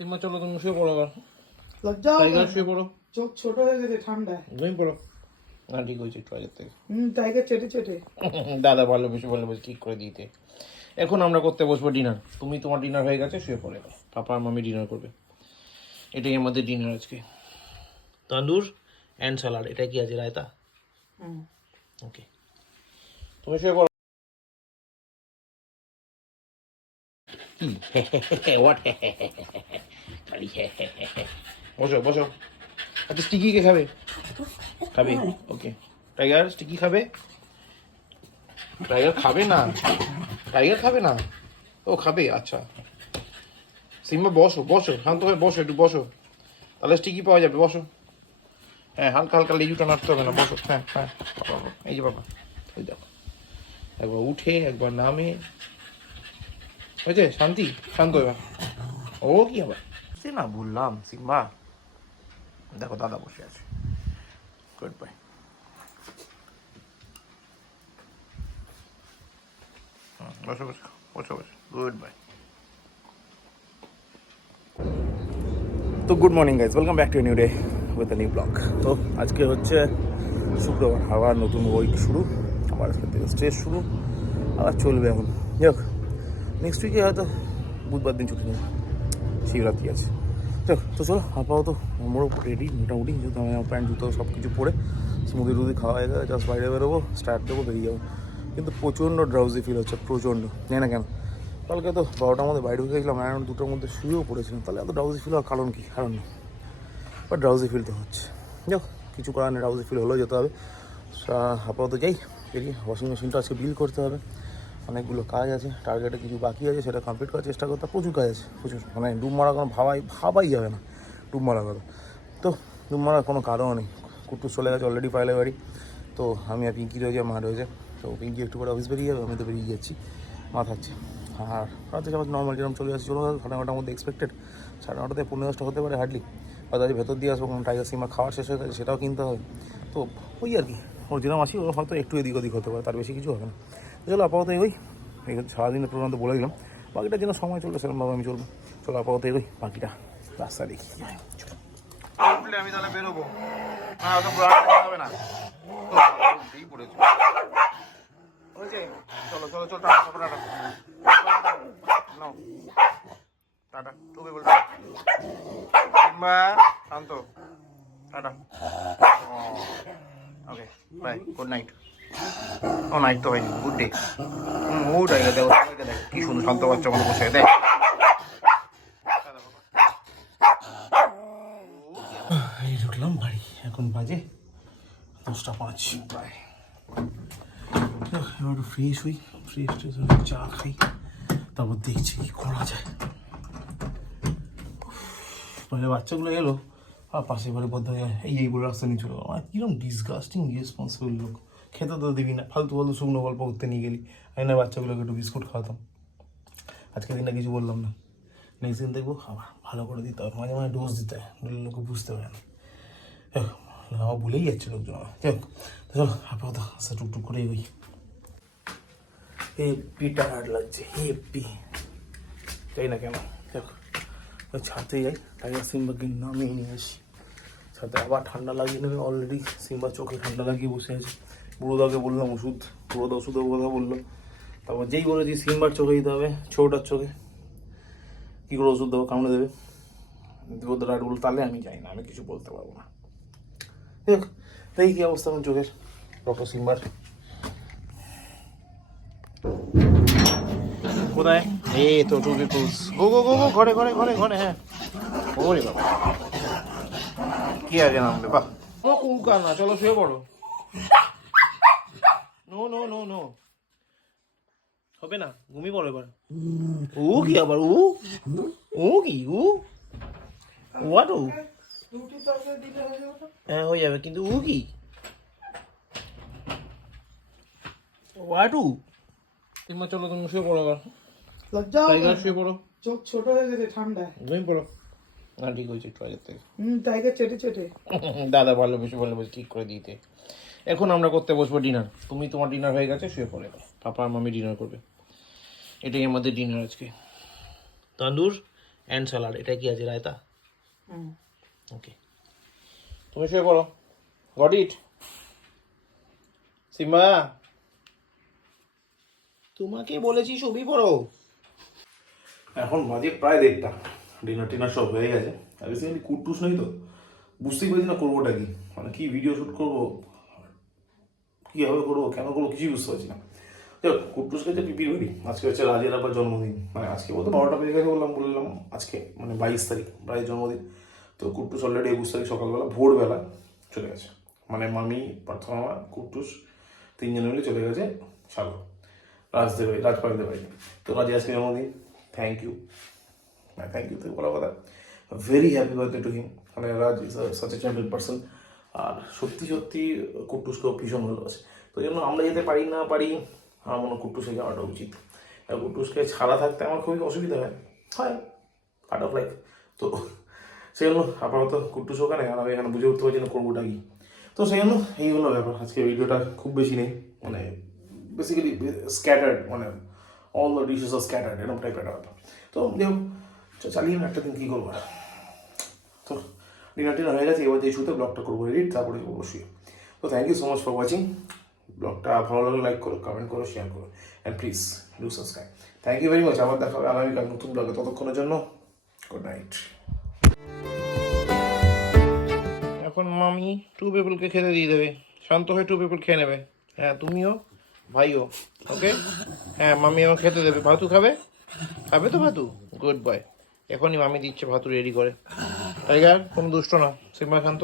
Simba চলো তুমি শুয়ে পড়ো আবার। লজ্জা টাইগার শুয়ে পড়ো। চোখ ছোট হয়ে গেছে ঠান্ডায়। ঘুমিয়ে পড়ো। না ঠিক হয়েছে একটু আগের থেকে। টাইগার চেটে চেটে দাদা ভালোবেসে ঠিক করে দিতে। এখন আমরা করতে বসবো ডিনার। তুমি তোমার ডিনার হয়ে গেছে, শুয়ে পড়ে। পাপা আর মামি ডিনার করবে। এটাই আমাদের ডিনার আজকে। Tandoor and salad. এটা কি আছে, রায়তা? ওকে, তুমি শুয়ে পড়ো। হোয়াট? বসো বসো। আচ্ছা, স্টিকি কে খাবে? খাবে, ওকে। টাইগার স্টিকি খাবে? টাইগার খাবে না, টাইগার খাবে না। ও খাবে, আচ্ছা। সিম্বা বসো বসো, শান্ত হয়ে বসো, একটু বসো, তাহলে স্টিকি পাওয়া যাবে। বসো। হ্যাঁ, হালকা হালকা লেজুটা নাড়তে হবে না, বসো। হ্যাঁ হ্যাঁ, এই যে বাবা, ওই দেখো, একবার উঠে একবার নামে। হয়েছে, শান্তি, শান্ত এবার। ও কি আবার সে না বললাম, সিম্বা দেখো দাদা বসে আছে। Good bye. বসো বসো বসো বসো, গুড বাই। তো good morning guys, welcome back to new day with new blog. তো আজকে হচ্ছে শুক্রবার, আবার নতুন উইক শুরু, আবার আজকে থেকে স্ট্রেস শুরু, আবার চলবে এখন। যাক, নেক্সট উইকে হয়তো বুধবার দিন ছুটি নেই, শিবরাত্রি আছে। যাক, তো চলো আপাতত আমরাও রেডি মোটামুটি, যেহেতু আমি প্যান্ট জুতো সব কিছু পরে স্মুদি টুদি খাওয়া হয়ে গেলে জাস্ট বাইরে বেরোবো, স্টার্ট দেবো, বেরিয়ে যাবো। কিন্তু প্রচণ্ড ড্রাউজি ফিল হচ্ছে, প্রচণ্ড, জানি না কেন। কালকে তো 12টার মধ্যে বাইরে ঢুকে গেছিলাম, অ্যারাউন্ড 2টার মধ্যে শুয়েও পড়েছিলাম, তাহলে এত ড্রাউজি ফিল হওয়ার কারণ কী? কারণ নেই, বাট ড্রাউজি ফিল তো হচ্ছে। যাও, কিছু করার নেই, ড্রাউজি ফিল হলেও যেতে হবে। আপাতত যাই, বেরিয়ে ওয়াশিং মেশিনটা আজকে বিল করতে হবে, অনেকগুলো কাজ আছে, টার্গেটে কিছু বাকি আছে, সেটা কমপ্লিট করার চেষ্টা করতে। প্রচুর কাজ আছে, প্রচুর, মানে ডুব মারা কোনো ভাবাই যাবে না ডুব মারা কথা। তো ডুব মারার কোনো কারণও নেই, কুটুস চলে গেছে অলরেডি পাইলে বাড়ি। তো আমি আর পিঙ্কি রয়েছে, মা রয়েছে। তো পিঙ্কি একটু করে অফিস বেরিয়ে যাবে, আমি তো বেরিয়ে যাচ্ছি, মা থাকছে। আর রাতে সবাই নর্মাল যেরকম চলে আসছে, চলে গেছে 9:30টার মধ্যে এক্সপেক্টেড। 9:30 15টা হতে পারে হার্ডলি, হয়তো আজ ভেতর দিয়ে আসবো, কোনো টাইগার সিমা খাওয়ার শেষ হয়ে গেছে, সেটাও কিনতে হবে। তো ওই আর কি, ওর যেরকম আসি ওর হয়তো একটু এদিক ওদিক হতে পারে, তার বেশি কিছু হবে না। চলো আপাতত এগোই, সারাদিনের প্রোগ্রাম তো বলে দিলাম, বাকিটা যেন সময় চলবে সেরকমভাবে আমি চলবো। চলো আপাতত এগোই, বাকিটা রাস্তা দেখি। চলো, উঠলে আমি তাহলে বেরোবো, না অত হবে না। চলো চলো চলো, টাটা টাটা, টুকে বলতে শান্ত, টাটা, ওকে বাই, গুড নাইট। ও নাইট তো হয়নি, গুড ডে। ও টাইগার দেখো, দেখো কি সুন্দর শান্ত বাচ্চা মতো বসে দেখ। এই ঢুকলাম বাড়ি, এখন বাজে 10:05 প্রায়। এবার একটু ফ্রেশ হই, ফ্রেশ ট্রেশ চা খাই, তারপর দেখছি কি করা যায়। মানে বাচ্চাগুলো এলো, আর পাশে ঘরে বদ্ধ হয়ে এইগুলো রাস্তা নিয়ে চলে গেলো। মানে কীরকম ডিসগাস্টিং ইরেসপন্সিবল লোক। খেতে তো দিবি না, ফালতু ফালতু শুকনো গল্প করতে নিয়ে গেলি। আমি না বাচ্চাগুলোকে একটু বিস্কুট খাওয়াতাম, আজকে দিনটা কিছু বললাম না। নেক্সট দিন দেখবো আবার ভালো করে দিতে হবে, মাঝে মাঝে ডোজ দিতে হয়, লোকে বুঝতে পারে না। আমার ভুলেই যাচ্ছে লোকজন আমার। যাই হোক, চলো আপাতত আস্তে টুকটুক করে এগোই। হেপি টায়ার্ড লাগছে, হেপি, যাই না কেন। দেখো ছাদে যাই, টাইগার সিম্বাকে নামিয়ে নিয়ে আসি ছাদে। আবার ঠান্ডা লাগিয়ে নেবে, অলরেডি সিম্বা চোখে ঠান্ডা লাগিয়ে বসে আছে। বুড়োদাকে বললাম ওষুধ, বুড়োদা ওষুধের কথা বললো। তারপর যেই বলেছি সিম্বার চোখে দিতে হবে, ছোটার চোখে কী করে ওষুধ দেবো, কামড়ে দেবে। বুড়োদার আর বললো তাহলে আমি যাই না, আমি কিছু বলতে পারবো না। দেখ তাই কি অবস্থা আমার চোখের, ডক্টর সিম্বার কোথায়? এই তো টুকি টুস, গো গো গো গো, ঘরে ঘরে ঘরে ঘরে। হ্যাঁ, ওরে বাবা, কি আগে নামবে, বাহ। ও কুকা না, চলো শুয়ে পড়ো। নো নো নো নো, হবে না, ঘুমিয়ে পড়ো এবার। ও কি আবার, ও ও কি, ও হোয়াট, ও হ্যাঁ হয়ে যাবে, কিন্তু ও কি, হোয়াট, ও সিম্বা চলো তুমি শুয়ে পড়ো এবার। লজ্জা টাইগার শুয়ে পড়ো। চোখ ছোট হয়ে গেছে ঠান্ডায়। ঘুমিয়ে পড়ো। না ঠিক হয়েছে একটু আগের থেকে। টাইগার চেটে চেটে দাদা ভালোবেসে ঠিক করে দিতে। এখন আমরা করতে বসবো ডিনার। তুমি তোমার ডিনার হয়ে গেছে, শুয়ে পড়ে। পাপা আর মামি ডিনার করবে। এটাই আমাদের ডিনার আজকে। Tandoor and salad. এটা কি আছে, রায়তা? হুম। ওকে, তুমি শুয়ে পড়ো। গট ইট সিম্বা, তোমাকে বলেছি শুবি পড়ো। এখন বাজে প্রায় 1:30, ডিনার টিনার সব হয়ে গেছে। আর বেসিক্যালি কুট্টুস নেই তো বুঝতেই পারছি না করবোটা কি, মানে কি ভিডিও শ্যুট করবো, কীভাবে করবো, কেন করবো, কিছুই বুঝতে পারছি না। দেখো, কুট্টুস গেছে পিপির বাড়ি, আজকে হচ্ছে রাজের আবার জন্মদিন, মানে আজকে বলতে 12টা বেজে গেছে বললাম আজকে মানে 22 তারিখ রাজের জন্মদিন। তো কুট্টুস অলরেডি 21 তারিখ সকালবেলা ভোরবেলা চলে গেছে, মানে মামি, প্রার্থনা, কুট্টুস 3 জন মিলে চলে গেছে সাগর রাজদের বাড়ি, রাজপালদের বাড়ি। তো রাজের আজকে জন্মদিন, থ্যাংক ইউ, থ্যাংক ইউ তো বলা কথা, very happy birthday to him. মানে Raj is such a champion person, আর সত্যি সত্যি কুট্টুসকেও ভীষণ ভালোবাসে। তো এই জন্য আমরা যেতে পারি না পারি, আমার মনে হয় কুট্টুসে যাওয়াটা উচিত। আর কুট্টুসকে ছাড়া থাকতে আমার খুবই অসুবিধা হয়, পার্ট অফ লাইফ। তো সেই জন্য আপাতত কুট্টুস ওখানে, আর আমি এখানে বুঝে উঠতে পারছি না করবোটা কি। তো সেই জন্য এই হলো ব্যাপার। আজকে ভিডিওটা খুব বেশি নেই, মানে বেসিক্যালি স্ক্যাটার্ড, মানে all the dishes are scattered, এরকম টাইপের একটা ব্যাপার। তো দেখো চালিয়ে না, একটা দিন কী করবো। তো ডিনার টিনার হয়ে গেছে, এবার যে শুতে ব্লগটা করবো এডিট, তারপরে অবশ্যই। তো thank you so much for watching. ব্লগটা ভালো লাগলে লাইক করো, কমেন্ট করো, শেয়ার করো, and please do subscribe. Thank you very much. আবার দেখা হবে আগামীকাল নতুন ব্লগে, ততক্ষণের জন্য গুড নাইট। এখন মামি 2 পিপলকে খেতে দিয়ে দেবে, শান্ত হয়ে 2 পিপল খেয়ে নেবে। হ্যাঁ, তুমিও, ভাইও, ওকে। হ্যাঁ, মামি আমাকে খেতে দেবে। ভাতু খাবে, খাবে তো ভাতু, গুড বয়। এখনই মামি দিচ্ছে ভাতু রেডি করে। টাইগার, কোনো দুষ্ট না, সিম্বা শান্ত।